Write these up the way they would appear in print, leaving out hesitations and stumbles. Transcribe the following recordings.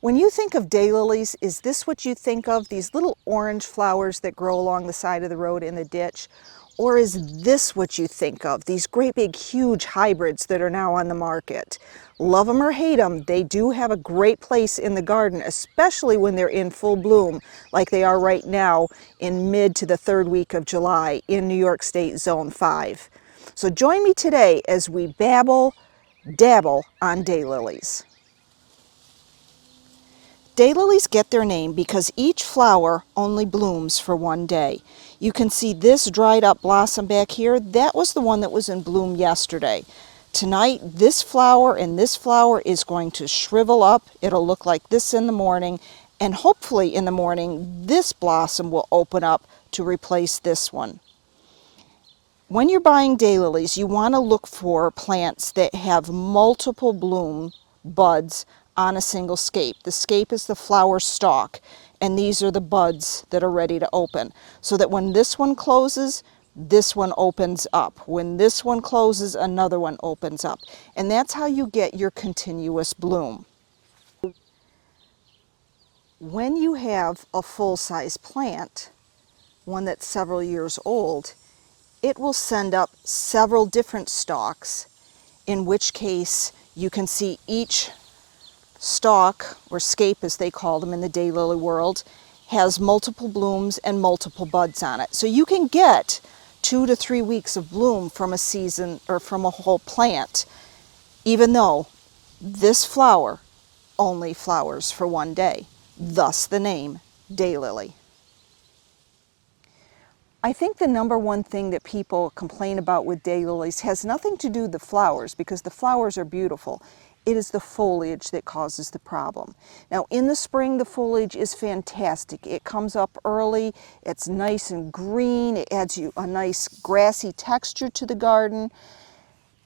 When you think of daylilies, is this what you think of? These little orange flowers that grow along the side of the road in the ditch? Or is this what you think of? These great big huge hybrids that are now on the market. Love them or hate them, they do have a great place in the garden, especially when they're in full bloom, like they are right now in mid to the third week of July in New York State Zone 5. So join me today as we dabble on daylilies. Daylilies get their name because each flower only blooms for one day. You can see this dried up blossom back here. That was the one that was in bloom yesterday. Tonight, this flower and this flower is going to shrivel up. It'll look like this in the morning, and hopefully in the morning, this blossom will open up to replace this one. When you're buying daylilies, you want to look for plants that have multiple bloom buds on a single scape. The scape is the flower stalk, and these are the buds that are ready to open. So that when this one closes, this one opens up. When this one closes, another one opens up. And that's how you get your continuous bloom. When you have a full-size plant, one that's several years old, it will send up several different stalks, in which case you can see each stalk, or scape as they call them in the daylily world, has multiple blooms and multiple buds on it. So you can get 2 to 3 weeks of bloom from a season or from a whole plant, even though this flower only flowers for one day. Thus the name daylily. I think the number one thing that people complain about with daylilies has nothing to do with the flowers, because the flowers are beautiful. It is the foliage that causes the problem. Now in the spring, the foliage is fantastic. It comes up early, it's nice and green, it adds you a nice grassy texture to the garden.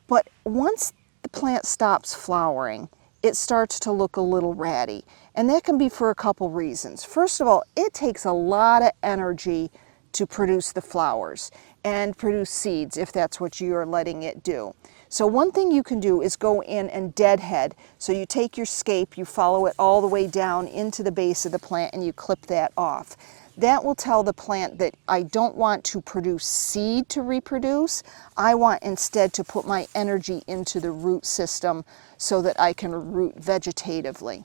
But once the plant stops flowering, it starts to look a little ratty. And that can be for a couple reasons. First of all, it takes a lot of energy to produce the flowers and produce seeds, if that's what you're letting it do. So one thing you can do is go in and deadhead. So you take your scape, you follow it all the way down into the base of the plant, and you clip that off. That will tell the plant that I don't want to produce seed to reproduce. I want instead to put my energy into the root system so that I can root vegetatively.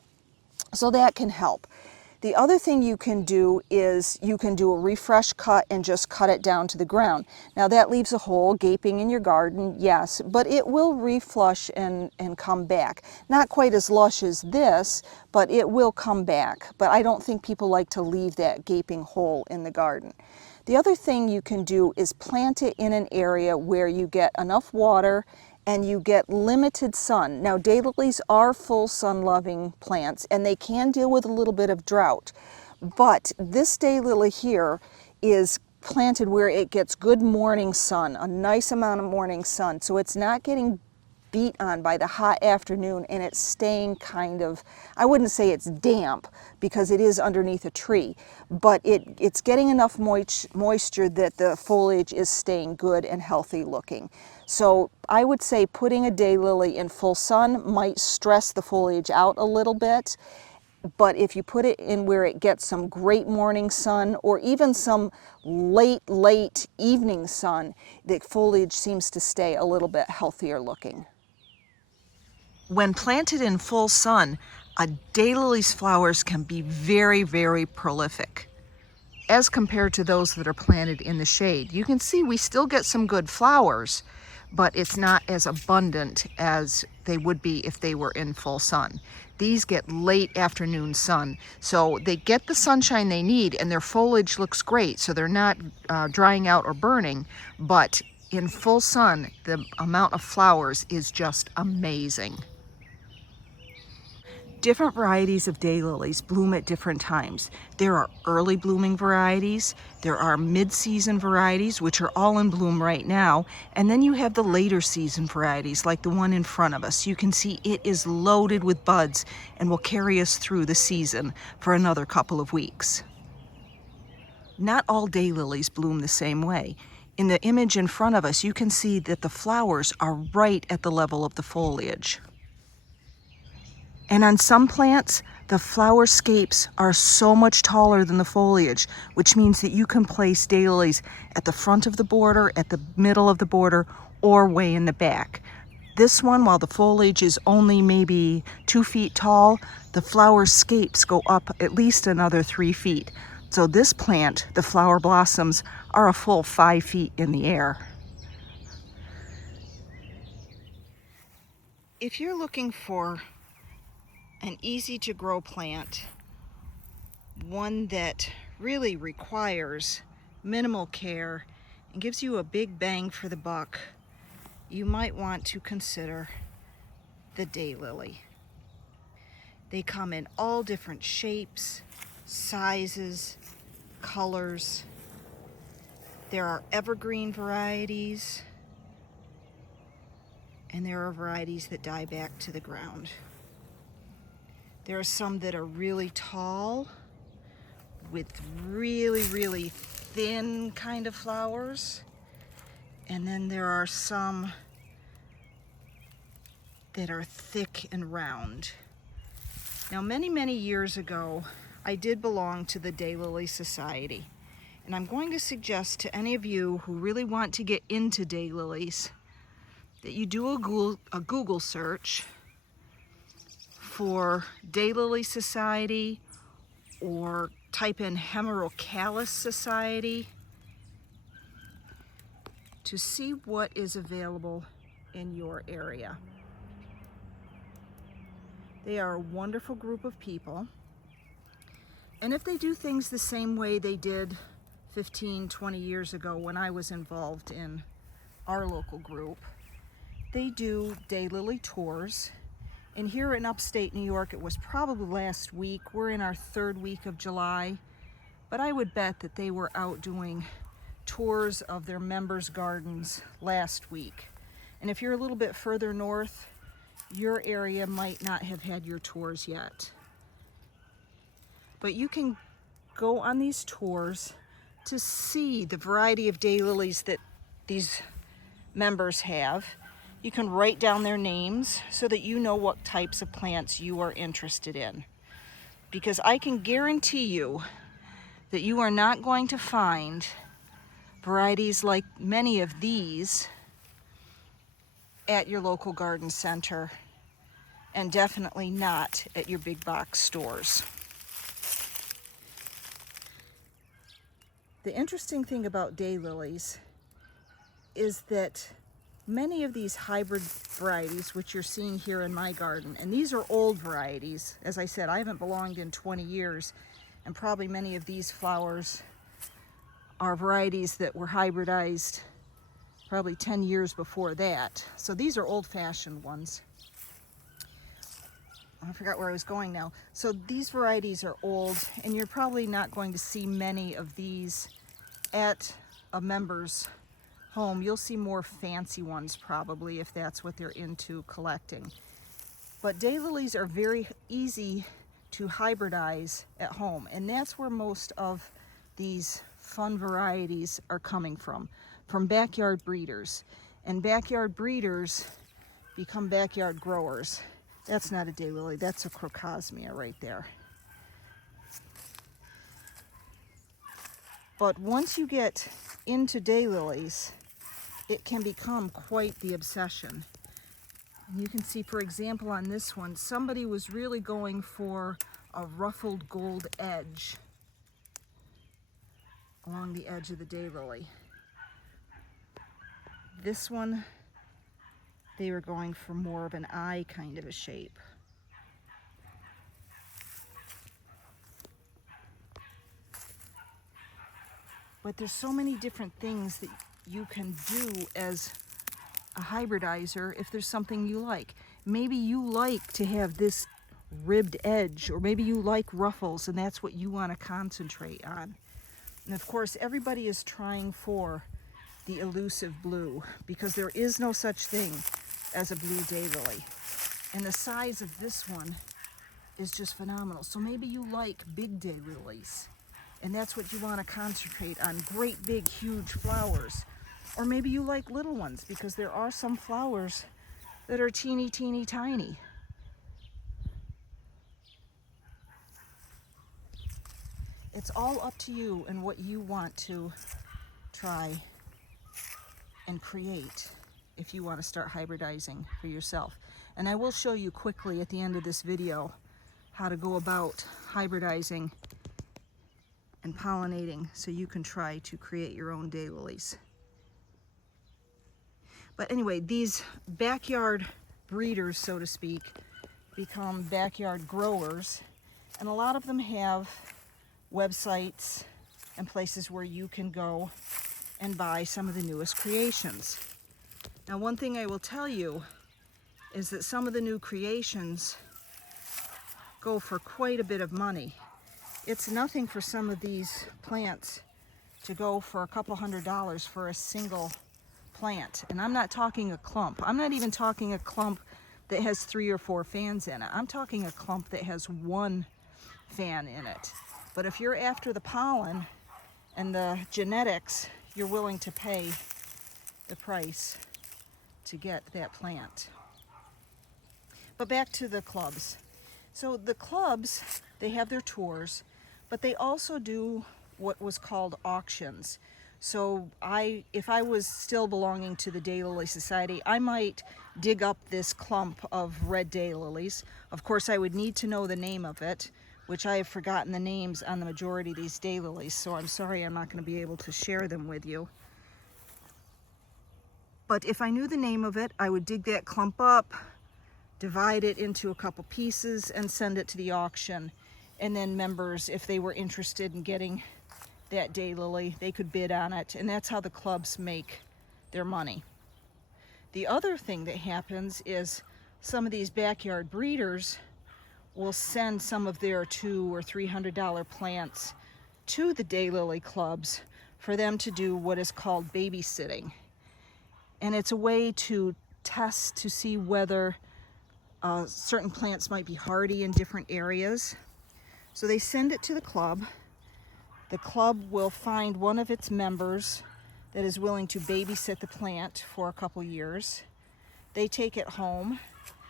So that can help. The other thing you can do is you can do a refresh cut and just cut it down to the ground. Now that leaves a hole gaping in your garden, yes, but it will reflush and come back. Not quite as lush as this, but it will come back. But I don't think people like to leave that gaping hole in the garden. The other thing you can do is plant it in an area where you get enough water and you get limited sun. Now daylilies are full sun-loving plants, and they can deal with a little bit of drought. But this daylily here is planted where it gets good morning sun, a nice amount of morning sun, so it's not getting beat on by the hot afternoon, and it's staying kind of, I wouldn't say it's damp because it is underneath a tree, but it's getting enough moisture that the foliage is staying good and healthy looking. So I would say putting a daylily in full sun might stress the foliage out a little bit, but if you put it in where it gets some great morning sun or even some late evening sun, the foliage seems to stay a little bit healthier looking. When planted in full sun, a daylily's flowers can be very, very prolific as compared to those that are planted in the shade. You can see we still get some good flowers, but it's not as abundant as they would be if they were in full sun. These get late afternoon sun, so they get the sunshine they need and their foliage looks great, so they're not drying out or burning, but in full sun, the amount of flowers is just amazing. Different varieties of daylilies bloom at different times. There are early blooming varieties, there are mid-season varieties, which are all in bloom right now, and then you have the later season varieties like the one in front of us. You can see it is loaded with buds and will carry us through the season for another couple of weeks. Not all daylilies bloom the same way. In the image in front of us, you can see that the flowers are right at the level of the foliage. And on some plants, The flower scapes are so much taller than the foliage, which means that you can place daylilies at the front of the border, at the middle of the border, or way in the back. This one, while the foliage is only maybe 2 feet tall, the flower scapes go up at least another 3 feet. So this plant, the flower blossoms, are a full 5 feet in the air. If you're looking for an easy to grow plant, one that really requires minimal care and gives you a big bang for the buck, you might want to consider the daylily. They come in all different shapes, sizes, colors. There are evergreen varieties, and there are varieties that die back to the ground. There are some that are really tall with really, really thin kind of flowers. And then there are some that are thick and round. Now, many, many years ago, I did belong to the Daylily Society. And I'm going to suggest to any of you who really want to get into daylilies that you do a Google search for Daylily Society, or type in Hemerocallis Society to see what is available in your area. They are a wonderful group of people, and if they do things the same way they did 15, 20 years ago when I was involved in our local group, they do daylily tours. And here in upstate New York, it was probably last week. We're in our 3rd week of July, but I would bet that they were out doing tours of their members' gardens last week. And if you're a little bit further north, your area might not have had your tours yet. But you can go on these tours to see the variety of daylilies that these members have. You can write down their names so that you know what types of plants you are interested in. Because I can guarantee you that you are not going to find varieties like many of these at your local garden center, and definitely not at your big box stores. The interesting thing about daylilies is that many of these hybrid varieties, which you're seeing here in my garden, and these are old varieties. As I said, I haven't belonged in 20 years, and probably many of these flowers are varieties that were hybridized probably 10 years before that. So these are old-fashioned ones. I forgot where I was going now. So these varieties are old, and you're probably not going to see many of these at a member's home. You'll see more fancy ones probably, if that's what they're into collecting. But daylilies are very easy to hybridize at home, and that's where most of these fun varieties are coming from backyard breeders. And backyard breeders become backyard growers. That's not a daylily, that's a crocosmia right there. But once you get into daylilies, it can become quite the obsession. And you can see, for example, on this one, somebody was really going for a ruffled gold edge along the edge of the daylily. This one, they were going for more of an eye kind of a shape. But there's so many different things that you can do as a hybridizer if there's something you like. Maybe you like to have this ribbed edge, or maybe you like ruffles and that's what you want to concentrate on. And of course, everybody is trying for the elusive blue, because there is no such thing as a blue daylily. And the size of this one is just phenomenal. So maybe you like big daylilies, and that's what you want to concentrate on, great big huge flowers. Or maybe you like little ones, because there are some flowers that are teeny tiny. it's all up to you and what you want to try and create if you want to start hybridizing for yourself. And I will show you quickly at the end of this video how to go about hybridizing and pollinating so you can try to create your own daylilies. But anyway, these backyard breeders, so to speak, become backyard growers, and a lot of them have websites and places where you can go and buy some of the newest creations. Now, one thing I will tell you is that some of the new creations go for quite a bit of money. It's nothing for some of these plants to go for a couple $100s for a single plant. And I'm not talking a clump. I'm not even talking a clump that has 3 or 4 fans in it. I'm talking a clump that has 1 fan in it. But if you're after the pollen and the genetics, you're willing to pay the price to get that plant. But back to the clubs. So the clubs, they have their tours, but they also do what was called auctions. So if I was still belonging to the Daylily Society, I might dig up this clump of red daylilies. Of course, I would need to know the name of it, which I have forgotten the names on the majority of these daylilies, so I'm sorry I'm not going to be able to share them with you. But if I knew the name of it, I would dig that clump up, divide it into a couple pieces, and send it to the auction. And then members, if they were interested in getting that daylily, they could bid on it, and that's how the clubs make their money. The other thing that happens is some of these backyard breeders will send some of their $200 or $300 plants to the daylily clubs for them to do what is called babysitting. And it's a way to test to see whether certain plants might be hardy in different areas. So they send it to the club. The club will find one of its members that is willing to babysit the plant for a couple years. They take it home.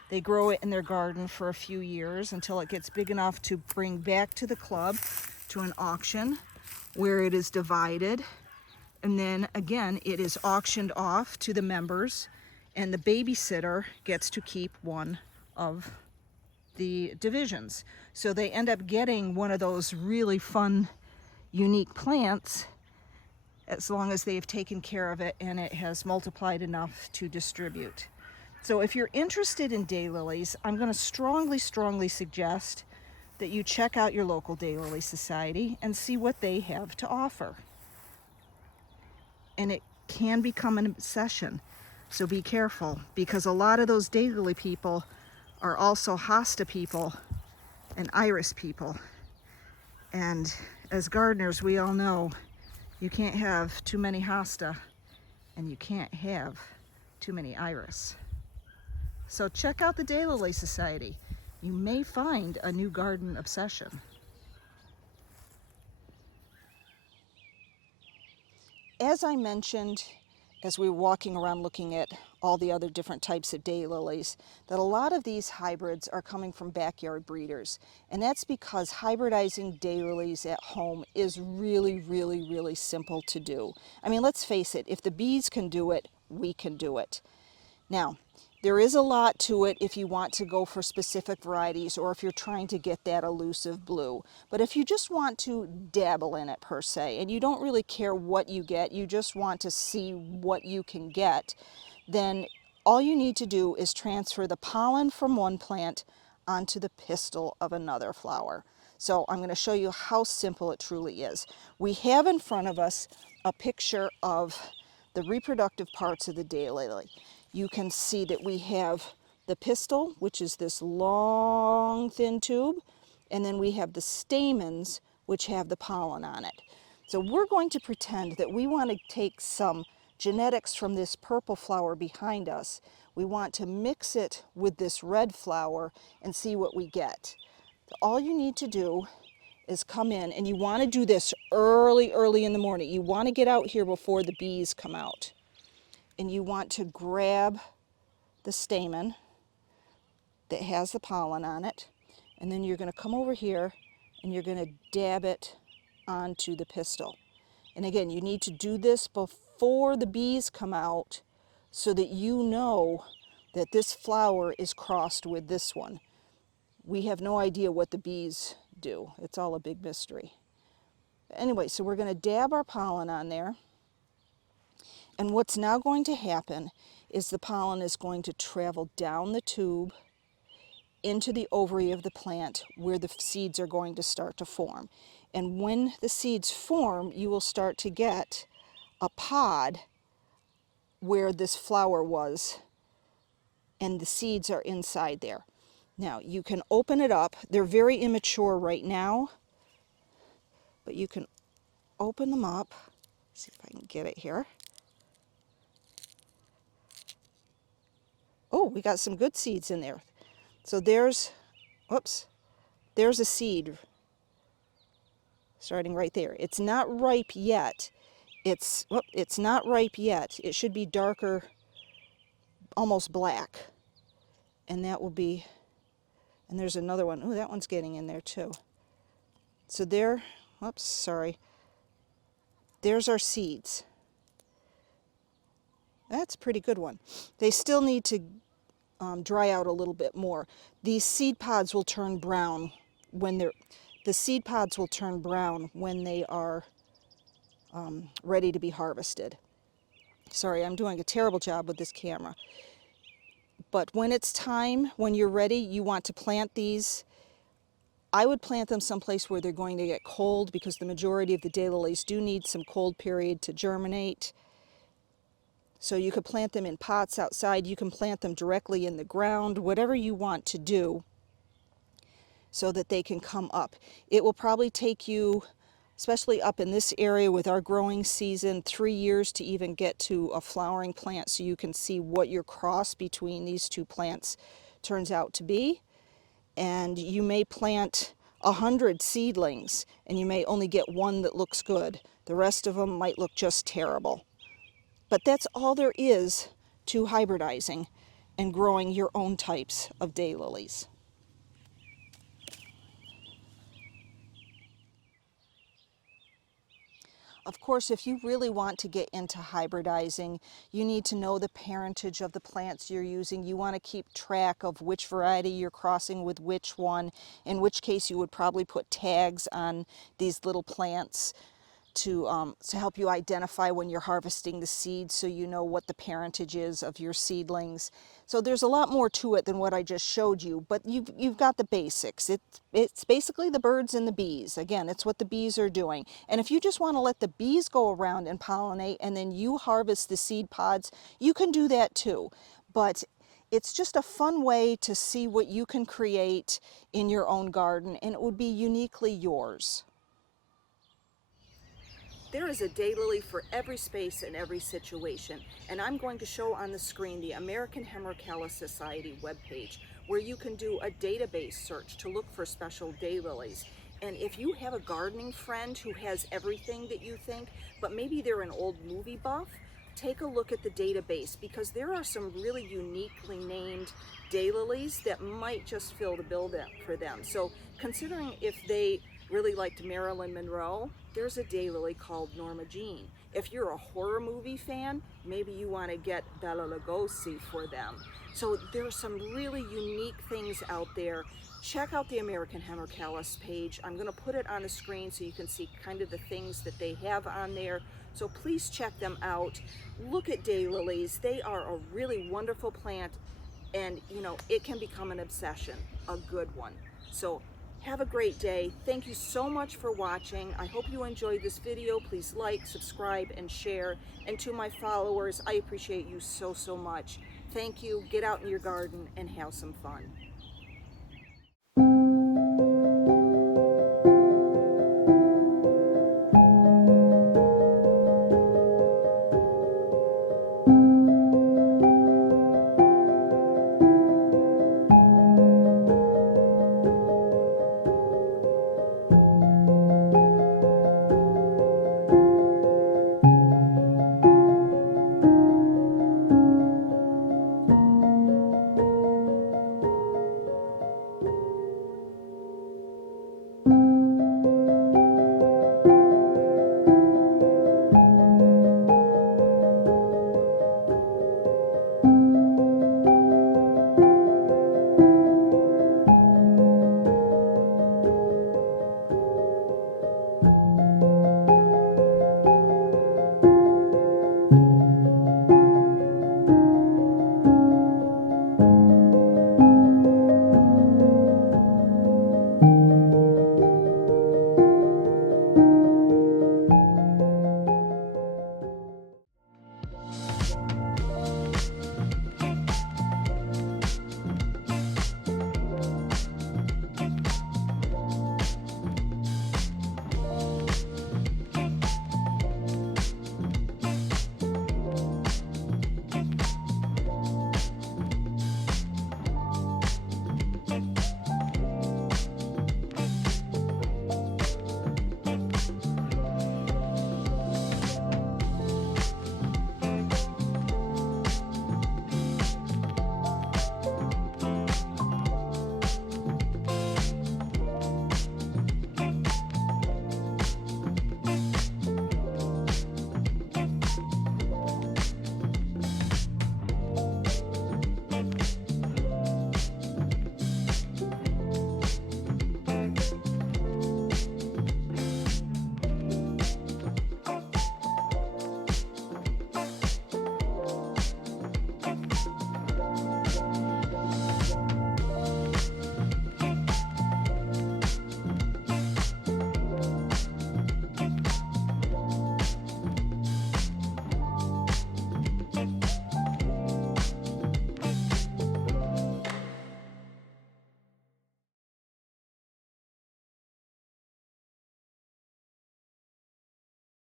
They grow it in their garden for a few years until it gets big enough to bring back to the club to an auction where it is divided. And then again, it is auctioned off to the members, and the babysitter gets to keep one of the divisions. So they end up getting one of those really fun, unique plants as long as they've taken care of it and it has multiplied enough to distribute. So if you're interested in daylilies, I'm going to strongly suggest that you check out your local Daylily Society and see what they have to offer. And it can become an obsession, so be careful, because a lot of those daylily people are also hosta people and iris people. And as gardeners, we all know you can't have too many hosta and you can't have too many iris. So check out the Daylily Society. You may find a new garden obsession. As I mentioned, as we were walking around looking at all the other different types of daylilies, that a lot of these hybrids are coming from backyard breeders. And that's because hybridizing daylilies at home is really simple to do. I mean, let's face it, if the bees can do it, we can do it. Now, there is a lot to it if you want to go for specific varieties or if you're trying to get that elusive blue. But if you just want to dabble in it per se, and you don't really care what you get, you just want to see what you can get, then all you need to do is transfer the pollen from one plant onto the pistil of another flower. So I'm going to show you how simple it truly is. We have in front of us a picture of the reproductive parts of the daylily. You can see that we have the pistil, which is this long, thin tube, and then we have the stamens, which have the pollen on it. So we're going to pretend that we want to take some genetics from this purple flower behind us. We want to mix it with this red flower and see what we get. All you need to do is come in, and you want to do this early in the morning. You want to get out here before the bees come out. And you want to grab the stamen that has the pollen on it, and then you're going to come over here and you're going to dab it onto the pistil. And again, you need to do this before the bees come out so that you know that this flower is crossed with this one. We have no idea what the bees do. It's all a big mystery. Anyway, so we're going to dab our pollen on there. And what's now going to happen is the pollen is going to travel down the tube into the ovary of the plant where the seeds are going to start to form. And when the seeds form, you will start to get a pod where this flower was, and the seeds are inside there. Now, you can open it up. They're very immature right now, but you can open them up. See if I can get it here. Oh, we got some good seeds in there. So there's, whoops, there's a seed starting right there. It's not ripe yet. It's not ripe yet. It should be darker, almost black. And that will be, and there's another one. Oh, that one's getting in there too. So there, whoops, sorry. There's our seeds. That's a pretty good one. They still need to dry out a little bit more. These seed pods will turn brown when they're, the seed pods will turn brown when they are ready to be harvested. Sorry, I'm doing a terrible job with this camera. But when it's time, when you're ready, you want to plant these. I would plant them someplace where they're going to get cold, because the majority of the daylilies do need some cold period to germinate. So you could plant them in pots outside. You can plant them directly in the ground, whatever you want to do so that they can come up. It will probably take you, especially up in this area with our growing season, 3 years to even get to a flowering plant, so you can see what your cross between these two plants turns out to be. And you may plant 100 seedlings and you may only get one that looks good. The rest of them might look just terrible. But that's all there is to hybridizing and growing your own types of daylilies. Of course, if you really want to get into hybridizing, you need to know the parentage of the plants you're using. You want to keep track of which variety you're crossing with which one, in which case you would probably put tags on these little plants to help you identify when you're harvesting the seeds, so you know what the parentage is of your seedlings. So there's a lot more to it than what I just showed you, but you've got the basics. It's basically the birds and the bees. Again, it's what the bees are doing. And if you just want to let the bees go around and pollinate and then you harvest the seed pods, you can do that too. But it's just a fun way to see what you can create in your own garden, and it would be uniquely yours. There is a daylily for every space and every situation, and I'm going to show on the screen the American Hemerocallis Society webpage, where you can do a database search to look for special daylilies. And if you have a gardening friend who has everything that you think, but maybe they're an old movie buff, take a look at the database, because there are some really uniquely named daylilies that might just fill the bill for them. So considering if they really liked Marilyn Monroe, there's a daylily called Norma Jean. If you're a horror movie fan, maybe you want to get Bela Lugosi for them. So there are some really unique things out there. Check out the American Hemerocallis page. I'm going to put it on the screen so you can see kind of the things that they have on there. So please check them out. Look at daylilies. They are a really wonderful plant, and you know, it can become an obsession, a good one. So have a great day. Thank you so much for watching. I hope you enjoyed this video. Please like, subscribe, and share. And to my followers, I appreciate you so much. Thank you. Get out in your garden and have some fun.